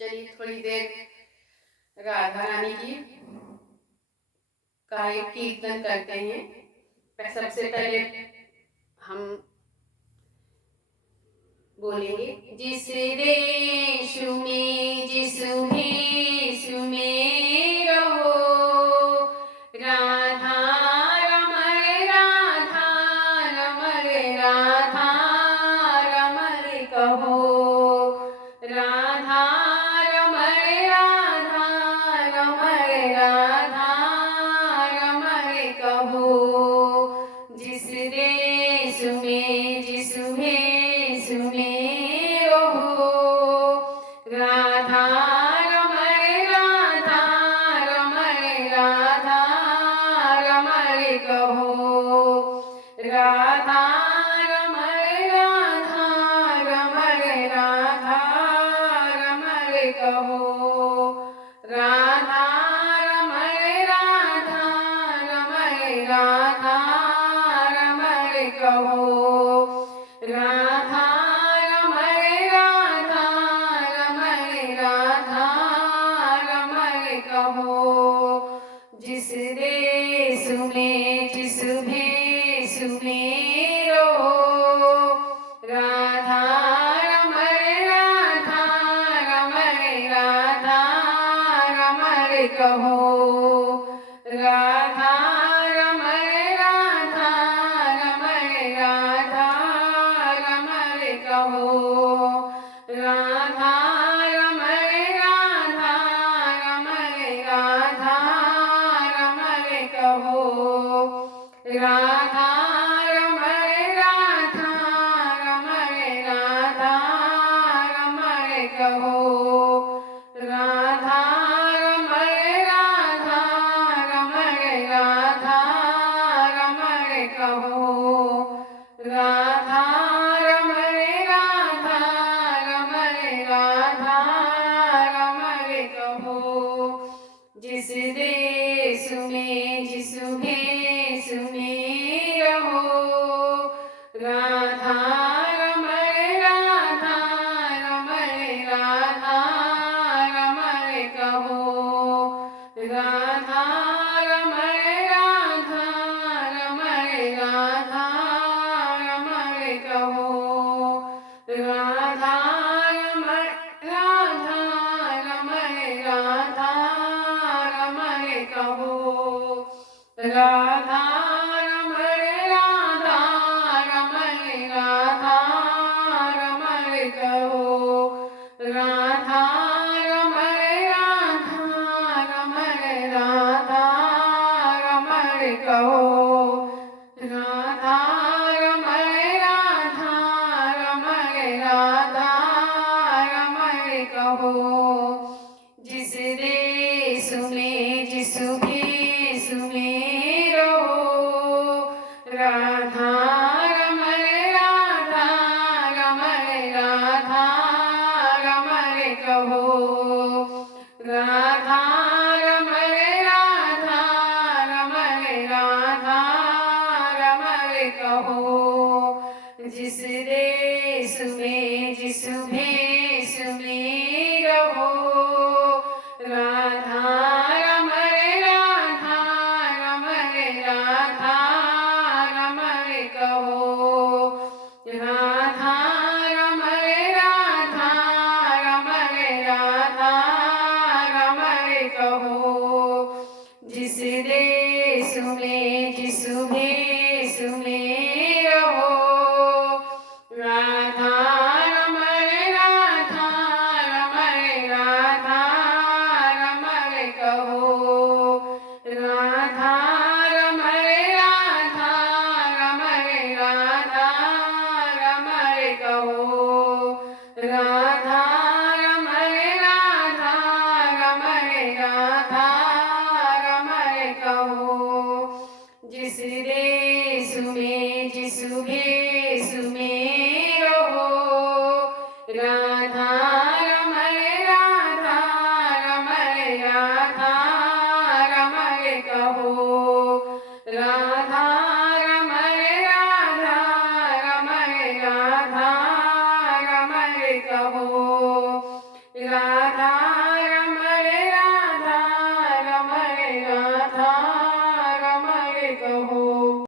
चलिए थोड़ी देर राधा रानी की का एक कीर्तन करते हैं। सबसे पहले हम बोलेंगे, जिस देशु में जिस भेषु में रहो, राधा रमण राधा रमण राधा रमण कहो, राधा रमण राधा रमण राधा रमण कहो, जिस देश में जिस भेष में रहो, राधा रमण राधा रमण राधा रमण कहो, राधा रमण राधा रमण राधा रमण कहो, राधा रमण राधा रमण राधा रमण कहो, राधा रमण राधा रमण राधा रमण कहो, जिस देश में जिस भेष में रहो, राधा रमण राधा रमण राधा रमण कहो, राधा रमण राधा रमण राधा रमण कहो, राधा रमण राधा रमण राधा रमण कहो, राधा रमण राधा रमण राधा रमण कहो, राधा रमण राधा रमण राधा रमण कहो, राधा रमण राधा रमण राधा रमण कहो, जिस देश में जिस भेष में रहो, राधा रमण राधा रमण राधा रमण कहो, राधा रमण राधा रमण राधा रमण कहो, राधा रमण राधा रमण राधा रमण कहो, राधा रमण राधा रमण राधा रमण कहो, राधा रमण राधा रमण राधा रमण कहो, राधा रमण राधा रमण राधा रमण कहो, जिस देश में जिस भेष में रहो, राधा रमण राधा रमण राधा रमण कहो, राधा रमण राधा रमण राधा रमण कहो, जिस देश में जिस भेष में रहो, राधा रमण राधा रमण राधा रमण कहो, राधा रमण राधा रमण राधा रमण कहो, जिस देश में जिस भेष में रहो, राधा रमण राधा रमण राधा रमण कहो, राधा रमण राधा रमण राधा रमण कहो, राधा रमण राधा रमण राधा रमण कहो, जिस देश राधा रमण राधा रमण राधा रमण कहो